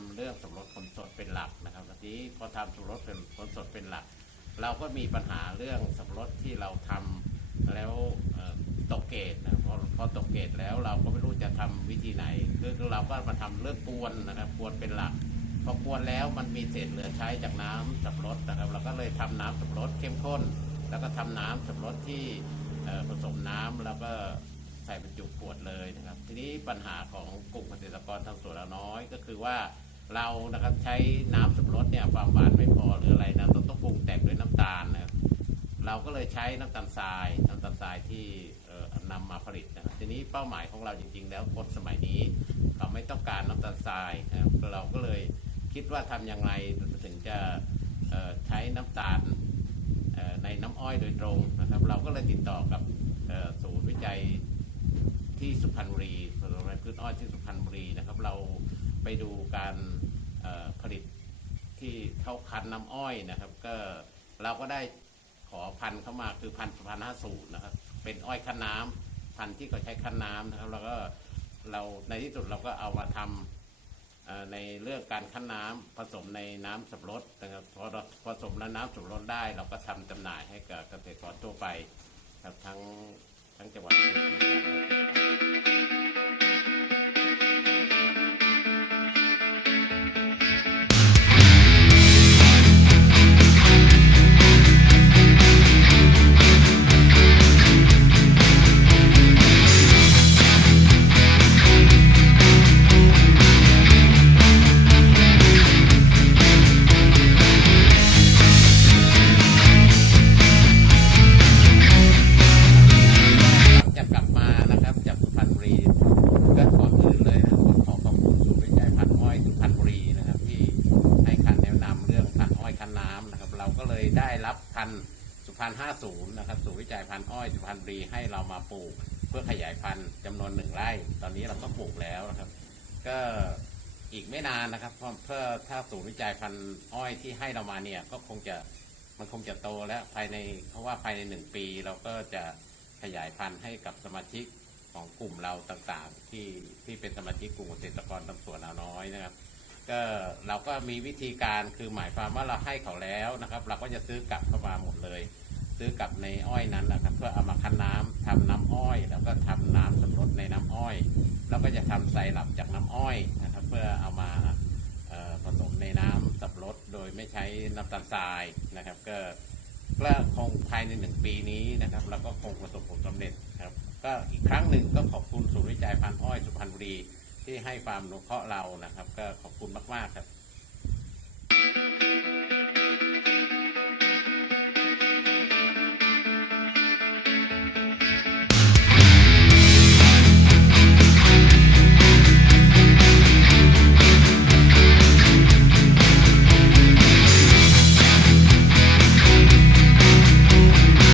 ำเรื่องสมรสผลสดเป็นหลักนะครับทีนี้พอทำสมรสเป็นผลสดเป็นหลัก เราก็มีปัญหาเรื่องสมรสที่เราทำแล้วตกเกตนะพอพอตกเกตแล้วเราก็ไม่รู้จะทำวิธีไหน คือเราก็มาทำเรื่องกวนนะครับกวนเป็นหลักพอกวนแล้วมันมีเศษเหลือใช้จากน้ำสับรดนะครับ เราก็เลยทำน้ำสับรดเข้มข้น แล้วก็ทำน้ำสับรดที่ผสมน้ำแล้วก็ ใส่บรรจุขวดเลยนะครับ ทีนี้ปัญหาของกลุ่มเกษตรกรทางสวนเราน้อย ก็คือว่าเรานะครับใช้น้ำสับปะรดเนี่ยความหวานไม่พอหรืออะไรนะต้องต้องปรุงแต่งด้วยน้ำตาลนะครับเราก็เลยใช้น้ำตาลทรายน้ำตาลทรายที่เอ่อนำมาผลิตนะครับทีนี้เป้าหมายของเราจริงๆ แล้วคนสมัยนี้เขาไม่ต้องการน้ำตาลทรายนะครับเราก็เลยคิดว่าทำอย่างไรถึงจะใช้น้ำตาลในน้ำอ้อยโดยตรงนะครับ เราก็เลยติดต่อกับศูนย์วิจัย ที่สุพรรณบุรีศูนย์วิจัยพืชอ้อยที่สุพรรณบุรีนะครับ เราไปดูการผลิตที่เขาคันน้ำอ้อยนะครับ ก็เราก็ได้ขอพันธุ์เข้ามาคือพันสุพันห้าสูตรนะครับ เป็นอ้อยคันน้ำพันธุ์ที่เขาใช้คันน้ำนะครับ แล้วก็เราในที่สุดเราก็เอามาทำในเรื่องการคั้นน้ำผสมในน้ำสับปะรดนะครับพอผสมแล้วน้ำสับปะรดได้ เราก็ทำจำหน่ายให้กับเกษตรกรทั่วไปครับทั้งทั้งจังหวัด พันสุพรรณ50นะครับศูนย์วิจัยพันธุ์อ้อยสุพรรณบุรีให้เรามาปลูก เพื่อขยายพันธุ์จำนวนหนึ่งไร่ ตอนนี้เราก็ปลูกแล้วนะครับ ก็อีกไม่นานนะครับเพราะเพื่อถ้าศูนย์วิจัยพันธุ์อ้อยที่ให้เรามาเนี่ยก็คงจะมันคงจะโตแล้วภายในเพราะว่าภายในหนึ่งปี เราก็จะขยายพันธุ์ให้กับสมาชิกของกลุ่มเราต่างๆ ที่ที่เป็นสมาชิกกลุ่มเกษตรกรตำสวนเราน้อยนะครับ ก็เราก็มีวิธีการคือหมายความว่าเราให้เขาแล้วนะครับ เราก็จะซื้อกลับเข้ามาหมดเลย ซื้อกลับในอ้อยนั้นนะครับ เพื่อเอามาคั้นน้ำทำน้ำอ้อย แล้วก็ทำน้ำสับปะรดในน้ำอ้อยแล้วก็จะทำไซรัปจากน้ำอ้อยนะครับ เพื่อเอามาผสมในน้ำสับรดโดยไม่ใช้น้ำตาลทรายนะครับ ก็ก็คงภายในหนึ่งปีนี้นะครับเราก็คงประสบผลสำเร็จครับก็อีกครั้งหนึ่งก็ขอบคุณศูนย์วิจัยพันธุ์อ้อยสุพรรณบุรี ที่ให้ความอนุเคราะห์เรานะครับ ก็ขอบคุณมากๆครับ